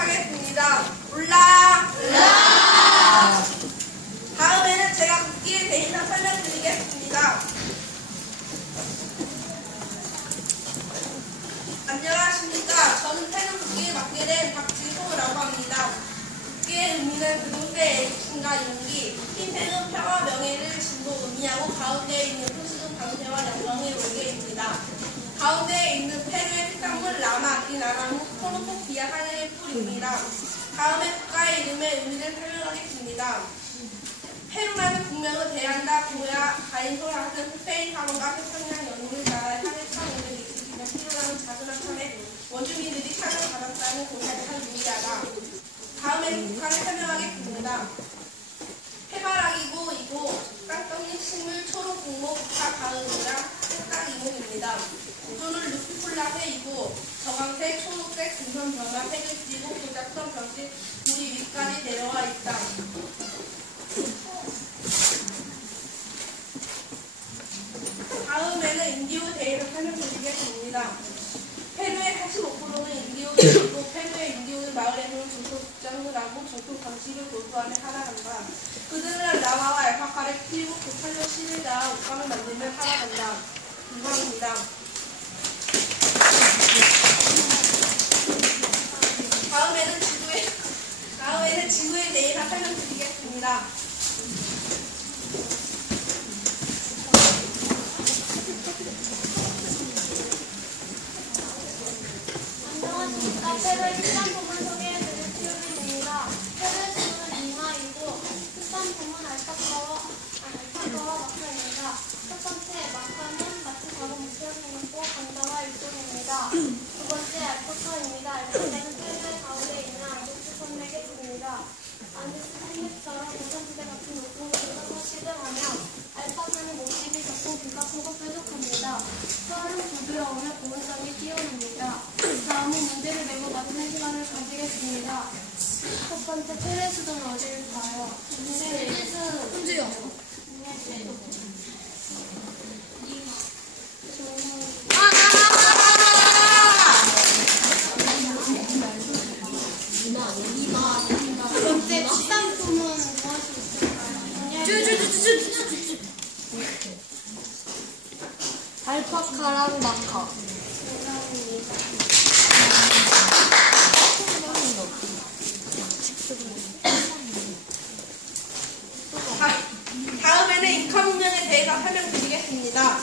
하겠습니다. 올라! 다음에는 제가 국기에 대해서 설명드리겠습니다. 안녕하십니까. 저는 페루 국기에 맡게 된 박지호라고 합니다. 국기의 의미는 분홍색 애국심과 용기, 흰 색은 평화 명예를 진보 의미하고 가운데에 있는 표식은 강세와 영광의 월계입니다. 가운데에 있는 페루의 특산물 라마, 이 나라는 코노포 비아 하늘의 뿔입니다. 다음에 국가의 이름의 의미를 설명하겠습니다. 페루라는 국명을 대한다, 고야, 가인솔 같은 스페인 사람과 태평양 연인을 나라의 하늘 창문을 일으키며 페루라는 작은 한편에 원주민들이 사랑을 받았다는 고사를 유의하다. 다음에는 북한을 설명하겠습니다. 해바라기고 이고 땅덩이 식물 초록 공모 국화 가을이라 색깔 이목입니다. 구조는 루피콜라페이고 저광색, 초록색, 금선 변화, 색을 띠고 고작선 변식, 물이 위까지 내려와 있다. 다음에는 인디오에 대해서 설명드리겠습니다. 페루의 85%는 인디오이고 페루의 인디오의 마을에서는 중소 직장을 하고 중소 방식을 고수하며 살아간다. 그들은 라마와 알파카를 키우고 고팔로 씨를 낳아 옷감을 만들며 살아간다. 이상입니다. 다음에는 지구에 대해서 설명드리겠습니다. 안녕하십니까. 페루의 특산품을 소개해드릴 티오빈입니다. 페루의 지구는 이마이고 특산품은 알파카와 마카입니다. 첫 번째, 마카는 마치 작은 무처럼 생겼고 강다와 일종입니다. 두 번째, 알파카입니다. 알파카는 페루의 가운데 있는 안데스 산맥의 집입니다. 안데스 산맥처럼 고산지대 같은 높은 곳에서 시들하며 알파카는 몸집이 작고 귀가 크고 뾰족합니다. 털은 부드러우며 보온성이 뛰어납니다. 다음은 문제를 내고 맞추는 시간을 가지겠습니다. 첫 번째, 페루의 수도는 어디일까요? 문제요. 두 번째, 특산품은 무엇이 있을까요? 알파카랑 마카. 다음에는 잉카 문명에 대해서 설명드리겠습니다.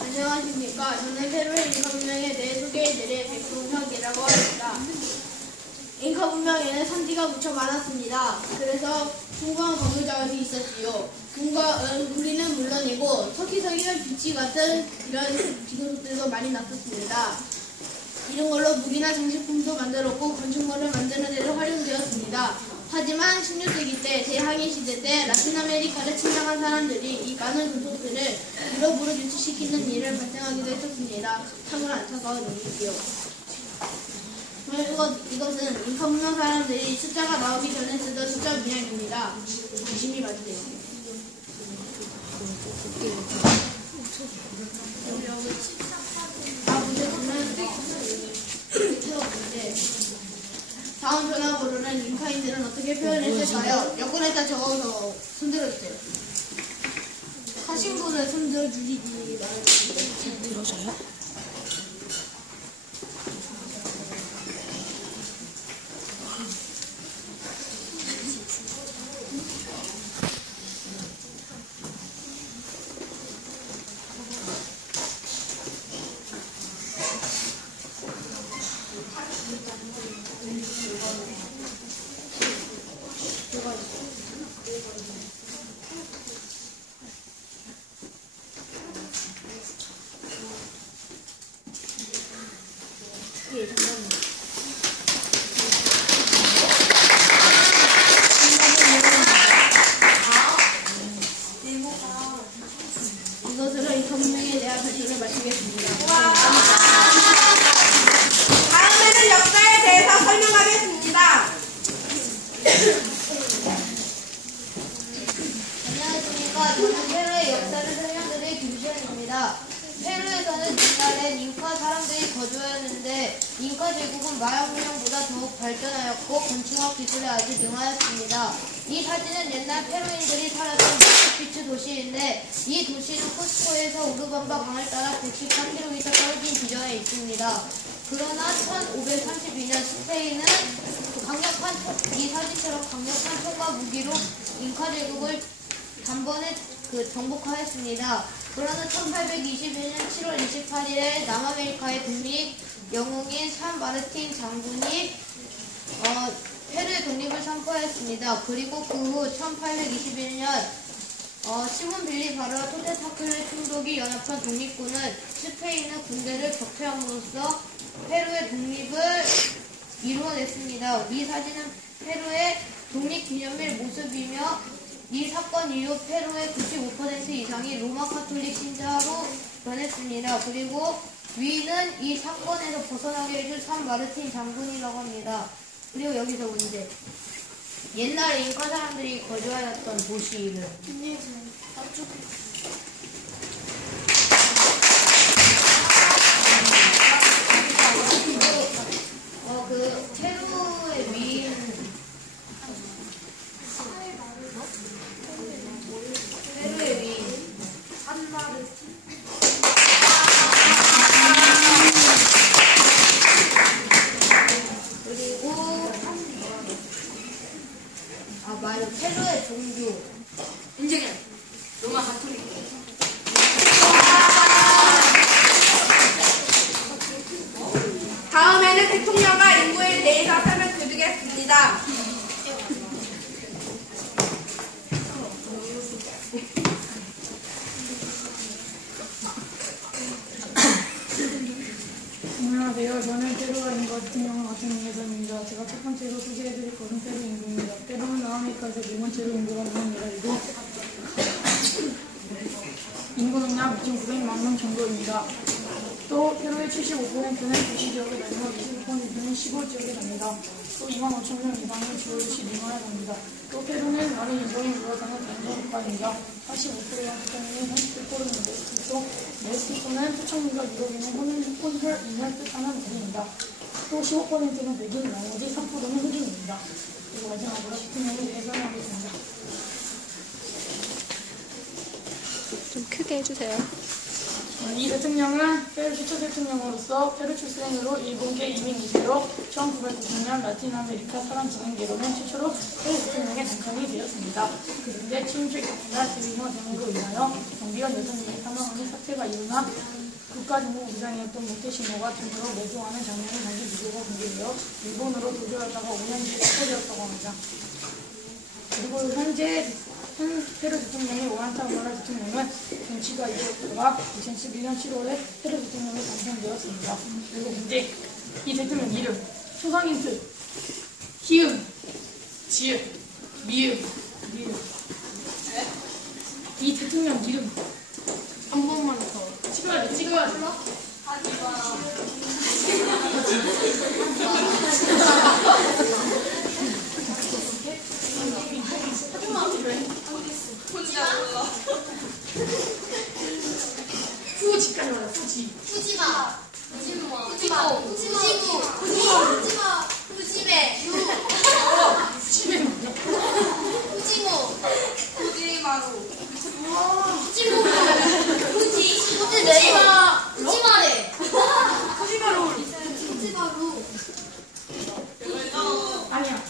안녕하십니까. 저는 페루의 잉카 문명에 대해 소개해드릴 백동혁이라고 합니다. 잉카 문명에는 산지가 무척 많았습니다. 그래서 풍부한 건물 자원이 있었지요. 우리는 물론이고 석기석이나 비치 같은 이런 기금속들도 많이 났었습니다. 이런 걸로 무기나 장식품도 만들었고 건축물을 만드는 데도 활용되었습니다. 하지만 16세기 때 대항해 시대 때 라틴 아메리카를 침략한 사람들이 이 많은 금속들을 유럽으로 유치시키는 일을 발생하기도 했었습니다. 참으로 안타까운 일이지요. 이것은 잉카 문명 사람들이 숫자가 나오기 전에 쓰던 숫자 문양입니다. 조심히 봐주세요. 다음 전화번호는 잉카인들은 어떻게 표현했을까요? 여권에다 적어서 손들어주세요. 하신 분은 손들어주시기 바랍니다. 들어줘요? 예, 잠깐만요. 이것으로 잉카 문명에 대한 발표를 마치겠습니다. 다음에는 역사에 대해서 설명하겠습니다. 안녕하십니까. 저는 페루의 역사를 설명드릴 김시현입니다. 페루에서는 옛날엔 잉카 사람들이 거주하였는데 잉카 제국은 마야 문명보다 더욱 발전하였고 건축학 기술에 아주 능하였습니다. 이 사진은 옛날 페루인들이 살았던 마추픽추 도시인데 이 도시는 쿠스코에서 우르밤바 강을 따라 114km 떨어진 지점에 있습니다. 그러나 1532년 스페인은 이 사진처럼 강력한 총과 무기로 잉카 제국을 단번에 정복하였습니다. 그러나 1821년 7월 28일에 남아메리카의 독립 영웅인 산 마르틴 장군이 페루의 독립을 선포했습니다. 그리고 그 후 1821년 시몬 빌리바르와 토테타클레 총독이 연합한 독립군은 스페인의 군대를 격퇴함으로써 페루의 독립을 이루어냈습니다. 이 사진은 페루의 독립기념일 모습이며 이 사건 이후 페루의 95% 이상이 로마 카톨릭 신자로 변했습니다. 그리고 위는 이 사건에서 벗어나게 해준 산 마르틴 장군이라고 합니다. 그리고 여기서 문제. 옛날에 잉카 사람들이 거주하였던 도시 이름. 페루의 위인 페루의 위인 그리고 맞아, 페루의 종교 인정해. 로마 가톨릭. 다음에는 대통령과 인구에 대해서 설명드리겠습니다. 안녕하세요. 저는 페루와 인구 대통령을 맡은 이혜선입니다. 제가 첫 번째로 소개해드릴 것은 페루 인구입니다. 페루는 남아메리카에서 네 번째로 인구가 많은 나라이고 인구는 약 2,900만 명 정도입니다. 또 페루의 75%는 도시 지역에 살고 25%는 시골 지역에 삽니다. 또 2만 5천 명 이상은 주요도시 리마에 삽니다. 또 페루는 나라 인종이 모여사는 단전 국가입니다. 45%의 국민은 31%인데 또 멕시코는 토착민과 유럽인은 혼혈인을 뜻하는 나라입니다. 또 15%는 백인, 나머지 3%는 흑인입니다. 그리고 마지막으로 대통령에 대해 설명하겠습니다. 좀 크게 해주세요. 이 대통령은 페루 최초 대통령으로서 페루 출생으로 일본계 이민 2세로 1990년 라틴 아메리카 사람 진행계로는 최초로 페루 대통령에 당선이 되었습니다. 그런데 취임식 날 세비노 대응으로 인하여 경비원 6명이 사망하는 사태가 일어나 국가정보부장이었던 모테시모가 중으로 내조하는 장면이 다시 비디오가 공개되어 일본으로 도주하다가 5년 뒤에 체포되었다고 합니다. 그리고 현재 페루 대통령이 오란타 우마라 대통령은 정치가 이루어졌다가 2011년 7월에 페루 대통령이 당선되었습니다. 그리고 문제, 이 대통령 이름, 초성 힌트, 히읗, 지읒, 미읒. 이 대통령 이름 한 번만 더 찍어야 돼. 후지까지 와라. 후지마. 아니야.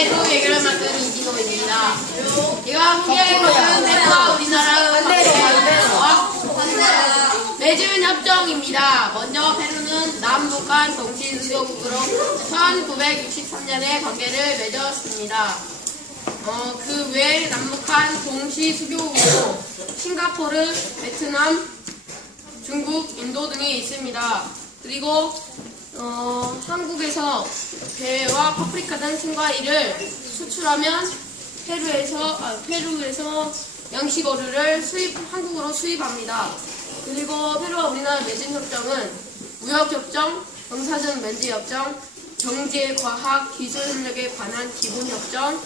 페루 얘기를 맡은 이진호입니다. 제가 소개할 것은 페루와 우리나라 맺은 협정입니다. 먼저 페루는 남북한 동시수교국으로 1963년에 관계를 맺었습니다. 그 외에 남북한 동시수교국으로 싱가포르, 베트남, 중국, 인도 등이 있습니다. 그리고 한국에서 배와 파프리카 등 생과일을 수출하면 페루에서 양식어류를 한국으로 수입합니다. 그리고 페루와 우리나라 맺은 협정은 무역협정, 방사능 면제협정, 경제, 과학, 기술 협력에 관한 기본협정,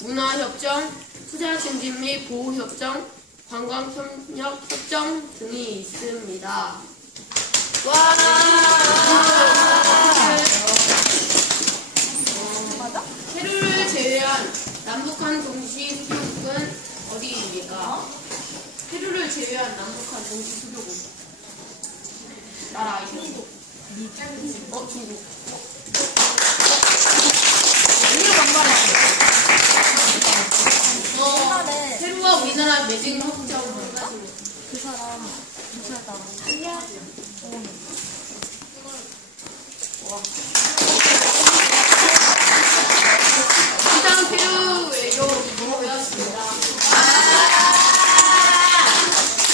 문화협정, 투자 증진 및 보호협정, 관광협력 협정 등이 있습니다. 페루를 제외한 남북한 동시수교국은 어디입니까? 페루를 제외한 남북한 동시수교국 나라 아시죠? 중국. 페루와 우리나라 맺은 협정은 그 사람 일단 페루 외교 배웠습니다.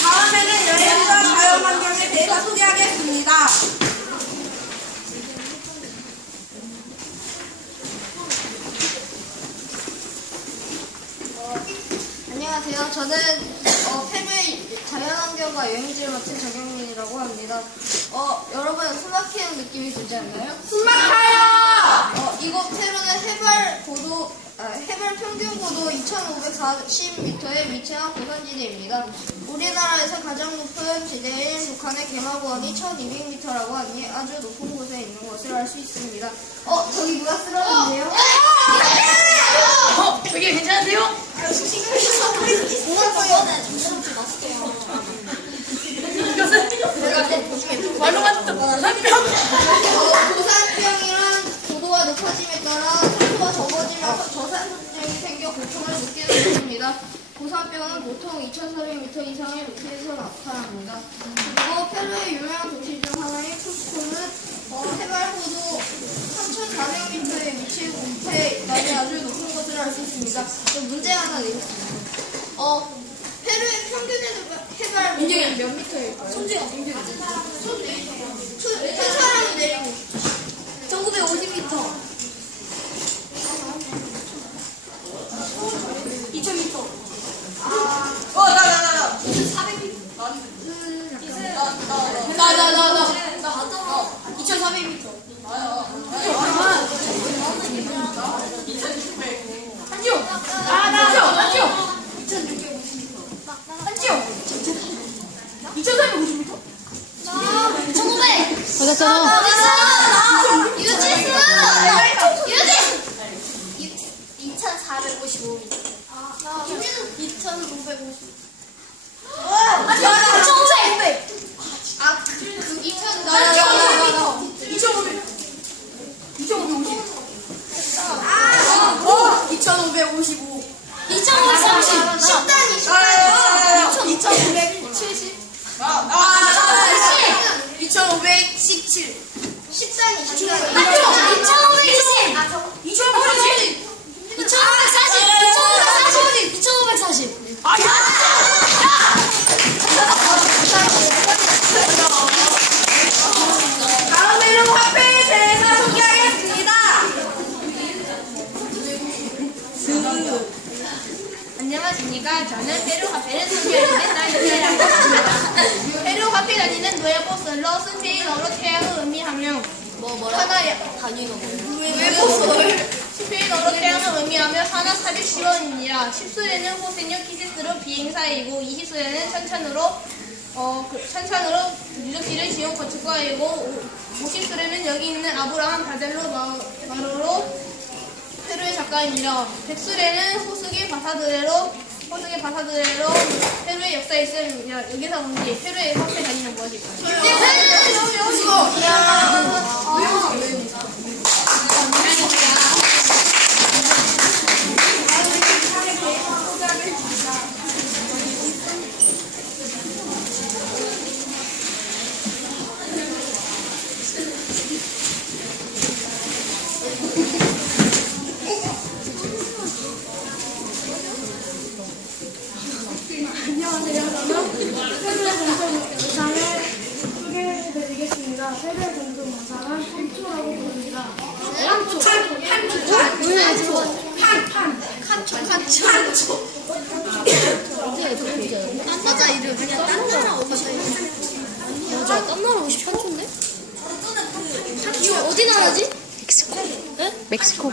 다음에는 여행과 자연환경에 대해서 소개하겠습니다. 안녕하세요. 저는 페루의 자연환경과 여행지를 맡은 정영민이라고 합니다. 여러분 숨막히는 느낌이 들지 않나요? 숨막혀요! 이곳 페루는 해발 평균 고도 2,540m에 위치한 고산지대입니다. 우리나라에서 가장 높은 지대인 북한의 개마고원이 1,200m라고 하니 아주 높은 곳에 있는 것을 알 수 있습니다. 저기 누가 쓰러졌네요? 저기 괜찮으세요? 말로만 듣던 고산병이란 고도가 높아짐에 따라 산소가 적어지면서 저산소증이 생겨 고통을 느끼는 것입니다. 고산병은 보통 2,400m 이상의 높이에서 나타납니다. 그리고 페루의 유명한 도시 중 하나인 쿠스코는 해발 고도 3,400m에 위치해 곳에 아주 높은 것을 알 수 있습니다. 문제 하나 내겠습니다. 페루의 평균 해발 몇 미터일까요? 사람이 내리고 1950m 2000m. 나 2400m 맞았잖아. 유지수 2455m 2550 2500 2555. 2530 10단위 2570 2517. 10단위 2520 2540 다음에는 화폐에 대해서 소개하겠습니다. 안녕하십니까. 저는 페루 화폐를 소개하는 나이라고 합니다. 페루 화폐 단위는 누에보 솔로 스페인어로 태양을 의미하며 하나야 단위가 뭐예요? 스페인어로 태양을 의미하며 하나 410원입니다. 10수에는 호세뇨 키시스로 비행사이고 20수에는 천천으로 유적지를 지은 건축가이고 50수에는 여기 있는 아브라함 바델로 마로로 페루의 작가입니다. 100수에는 호스게 바사드레로 페루의 역사에 있습니다. 여기서 문제, 페루의 화폐 단위는 무엇일까요? 멕시코.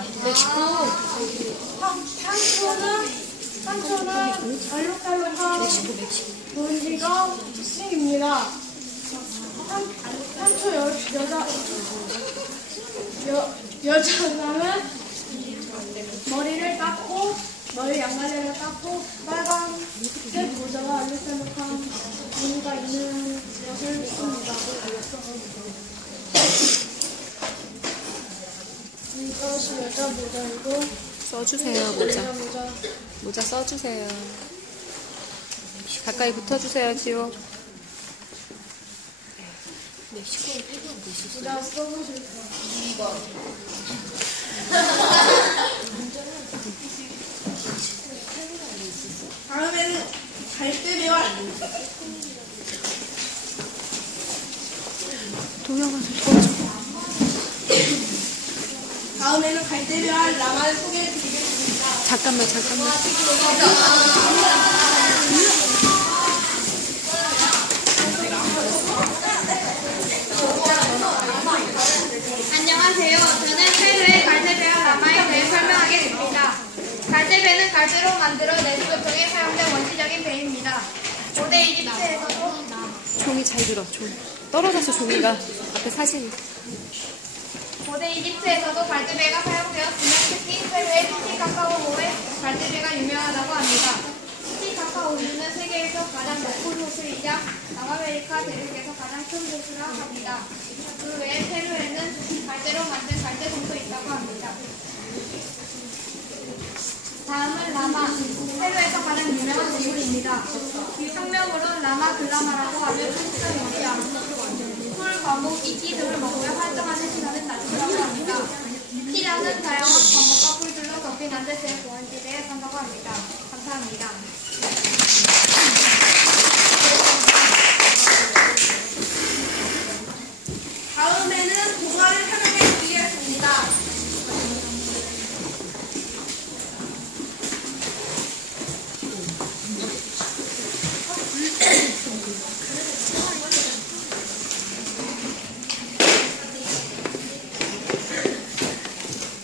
상초는 알록달록한 본지가 특징입니다. 상초 여자는 머리를 깎고 머리 양갈래를 깎고 빨간색 모자와 알록달록한 무늬가 있는 것을 입습니다. 이것이 여자 모자이고 써주세요, 모자. 모자 써주세요. 가까이 붙어주세요, 지호. 모자 써보실까요? 다음에는 갈대배와 동영아 좀 도와줘. 다음에는 갈대배와 라마를 소개해드리겠습니다. 잠깐만. 안녕하세요. 저는 페루의 갈대배와 라마에 대해 설명하겠습니다. 갈대배는 갈대로 만들어낸 소통에 사용된 원시적인 배입니다. 고대 이집트에서도 종이 잘 들어, 종. 떨어져서 종이가 앞에 사진이. 고대 이집트에서도 갈대배가 사용되었으며 특히 페루의 티티카카오호에 갈대배가 유명하다고 합니다. 티티카카오호는 세계에서 가장 높은 호수이자 남아메리카 대륙에서 가장 큰 호수라 합니다. 그 외에 페루에는 갈대로 만든 갈대성도 있다고 합니다. 다음은 라마, 페루에서 가장 유명한 동물입니다. 학명으로 라마 글라마라고 하는 특성입니다. 풀, 과목, 이끼 등을 먹으며 활동하는 시간은 낮추라고 합니다. 티라는 다양한 과목과 풀들로 덮인 안데스의 고원지대에 산다고 합니다. 감사합니다. 다음에는 동화를 설명해드리겠습니다.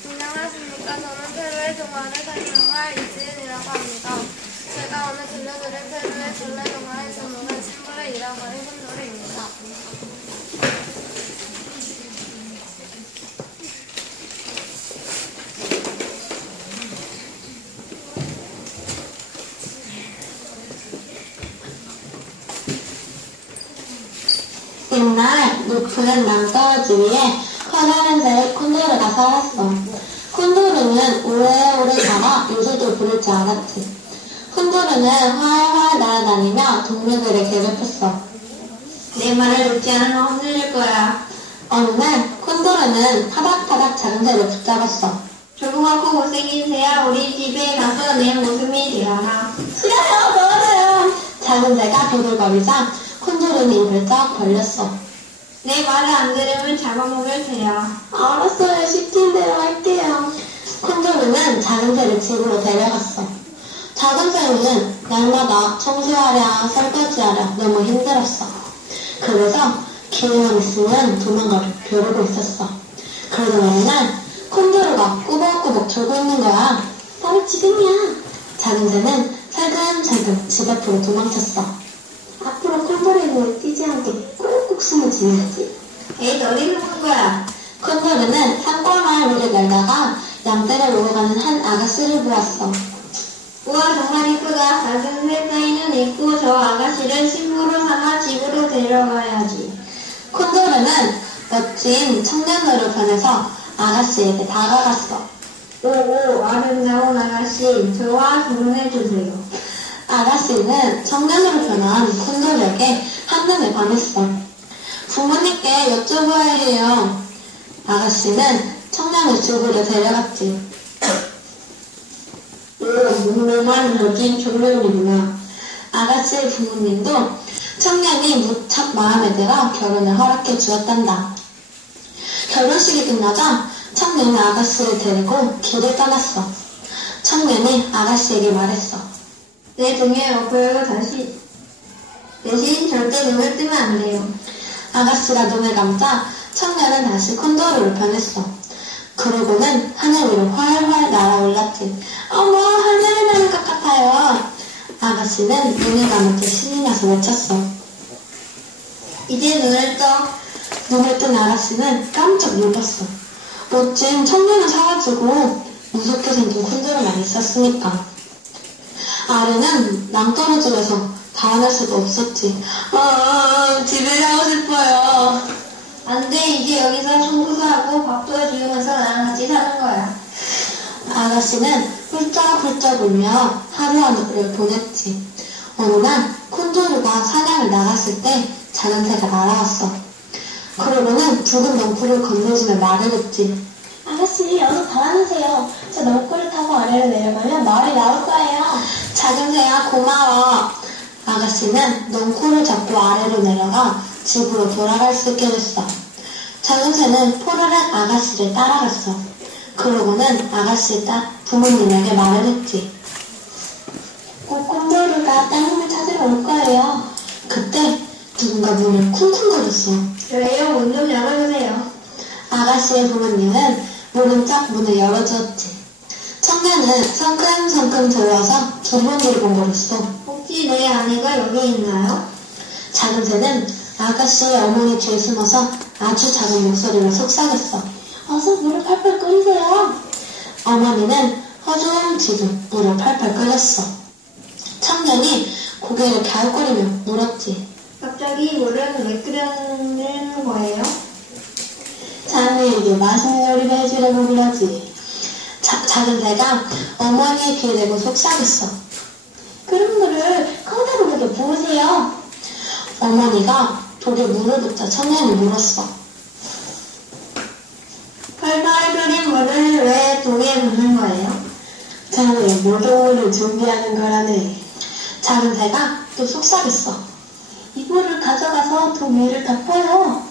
안녕하십니까. 저는 페루의 동화를 설명할 이지은이라고 합니다. 제가 오늘 들려드릴 페루의 전래 동화의 제목은 신물의 잃어버린 혼돌이입니다. 옛날 높은 남떨어지 위에 커다란 새의 콘도르가 살았어. 콘도르는 오래오래 살아 요새도 부를 줄 알았지. 콘도르는 활활 날아다니며 동물들을 괴롭혔어. 내 말을 듣지 않으면 혼내줄 거야. 어느 날 콘도르는 타닥타닥 작은 새를 붙잡았어. 조그맣고 못생긴 새야, 우리 집에 가서 내 모습이 되어라. 싫어요, 멀어요. 작은 새가 도들거리자 콘도르는 입을 쩍 벌렸어. 내 말을 안 들으면 잡아먹을 테야. 알았어요. 시킨 대로 할게요. 콘도르는 작은 새를 집으로 데려갔어. 작은 새는 날마다 청소하랴 설거지하랴 너무 힘들었어. 그래서 기회만 있으면 도망가려 벼르고 있었어. 그러던 어느 날 콘도르가 꾸벅꾸벅 졸고 있는 거야. 바로 지금이야. 작은 새는 살금살금 집 앞으로 도망쳤어. 앞으로 콘도르의 눈에 띄지 않게 꾹꾹 숨을 지내야지. 에이, 어디로 간 거야? 콘도르는 산골마을 위를 날다가 양떼를 보고 가는 한 아가씨를 보았어. 우와, 정말 이쁘다. 작은 새 사이는 있고 저 아가씨를 신부로 삼아 집으로 데려가야지. 콘도르는 멋진 청년으로 변해서 아가씨에게 다가갔어. 오, 아름다운 아가씨, 저와 결혼해주세요. 아가씨는 청년으로 변한 콘도르에게 한눈에 반했어. 부모님께 여쭤봐야 해요. 아가씨는 청년을 집으로 데려갔지. 무능한 멋진 청년이구나. 아가씨의 부모님도 청년이 무척 마음에 들어 결혼을 허락해 주었단다. 결혼식이 끝나자 청년이 아가씨를 데리고 길을 떠났어. 청년이 아가씨에게 말했어. 내 등에 엎어요. 대신 절대 눈을 뜨면 안 돼요. 아가씨가 눈을 감자 청년은 다시 콘도르로 변했어. 그 그러고는 하늘 위로 활활 날아올랐지. 어머, 하늘을 나는 것 같아요. 아가씨는 눈을 감을 때 신이 나서 외쳤어. 이제 눈을 떠. 눈을 뜬 아가씨는 깜짝 놀랐어. 멋진 청년은 사라지고 무섭게 생긴 콘도르만 있었으니까. 아래는 낭떠러지에서 달아날 수가 없었지. 집에 가고 싶어요. 안 돼, 이제 여기서 청소하고 밥도 해주면서 나랑 같이 사는 거야. 아가씨는 훌쩍훌쩍 울며 하루하루를 보냈지. 어느 날 콘도르가 사냥을 나갔을 때 작은 새가 날아왔어. 그러고는 붉은 넝쿨을 건네주며 말을 했지. 아가씨, 어서 달아나세요. 저 넝쿨을 타고 아래로 내려가면 마을이 나올 거예요. 작은 새야, 고마워. 아가씨는 넝쿨을 잡고 아래로 내려가 집으로 돌아갈 수 있게 됐어. 작은 새는 포르른 아가씨를 따라갔어. 그러고는 아가씨의 부모님에게 말을 했지. 곧 콘도르가 따님을 찾으러 올 거예요. 그때 누군가 문을 쿵쿵거렸어. 저예요. 문 좀 열어주세요. 아가씨의 부모님은 모른 척 문을 열어주었지. 청년은 성큼성큼 들어와서 두리번두리번거렸어. 혹시 내 아내가 여기 있나요? 작은 새는 아가씨의 어머니 뒤에 숨어서 아주 작은 목소리로 속삭였어. 어서 물을 팔팔 끓이세요. 어머니는 허둥지둥 물을 팔팔 끓였어. 청년이 고개를 갸웃거리며 물었지. 갑자기 물은 왜 끓여는 거예요? 자네에게 맛있는 요리를 해주려고 그러지. 작은 새가 어머니의 귀에 대고 속삭였어. 끓은 물을 컵으로 묻어 부으세요. 어머니가 돌에 물을 붓자 청년이 물었어. 팔팔 끓인 물을 왜 독에 붓는 거예요? 자네 모동물을 준비하는 거라네. 작은 새가 또 속삭였어. 이불을 가져가서 독 위를 덮어요.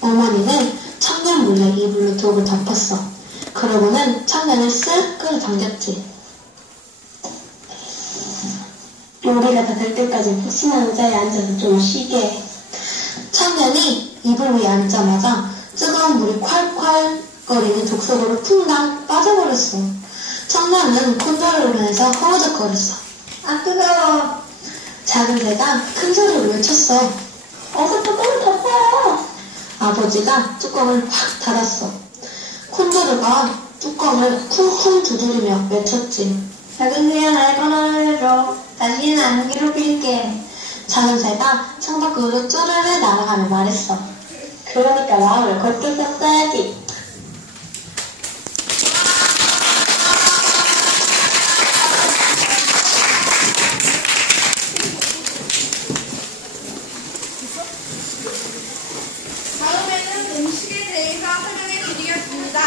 어머니는 청년 몰래 이불로 독을 덮었어. 그러고는 청년을 쓱 끌어당겼지. 요리가 다 될 때까지 푹신한 의자에 앉아서 좀 쉬게. 청년이 이불 위에 앉자마자 뜨거운 물이 콸콸 거리는 독 속으로 풍당 빠져버렸어. 청년은 콘도르로 인해서 허우적거렸어. 아, 뜨거워. 작은 새가 큰 소리로 외쳤어. 어서 뚜껑을 덮어요. 아버지가 뚜껑을 확 닫았어. 콘도르가 뚜껑을 쿵쿵 두드리며 외쳤지. 작은 새야, 날 꺼내줘. 다시는 안 괴롭힐게. 작은 새가 창밖으로 쭈르르 날아가며 말했어. 그러니까 마음을 곧게 썼어야지. 다음에는 음식에 대해서 설명해 드리겠습니다.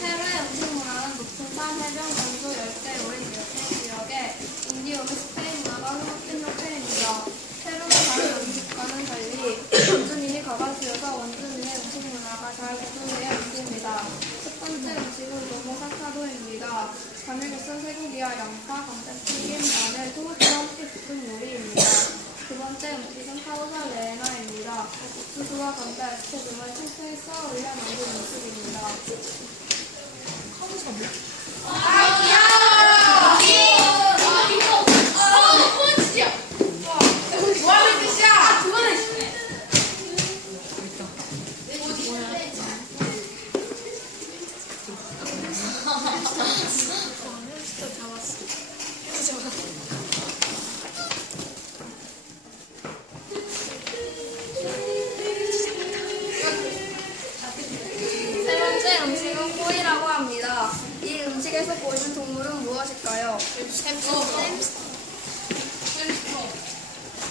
페루의 음식 문화는 높은 산, 해변, 건조, 열대, 오리, 이렇게 지역에 인디오로 스페인 문화가 흡입된 형태입니다. 페루는 다른 음식과는 달리 원주민이 가까스여서 원주민의 음식 문화가 잘 구성되어 있습니다. 첫 번째 음식은 로모 사카도입니다. 간을 쓴 쇠고기와 양파, 감자튀김, 마늘, 토마토와 함께 볶은 요리입니다. 두 번째 음식은 카우사 레나입니다. 옥수수와 감자, 야채 등을 층층이 쌓아 올려 만든 음식입니다. 뭐하는 짓이야? 세 번째 음식은 꼬이라고 합니다. 이 음식에서 보이는 동물은 무엇일까요?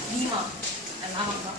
미마. 나만가.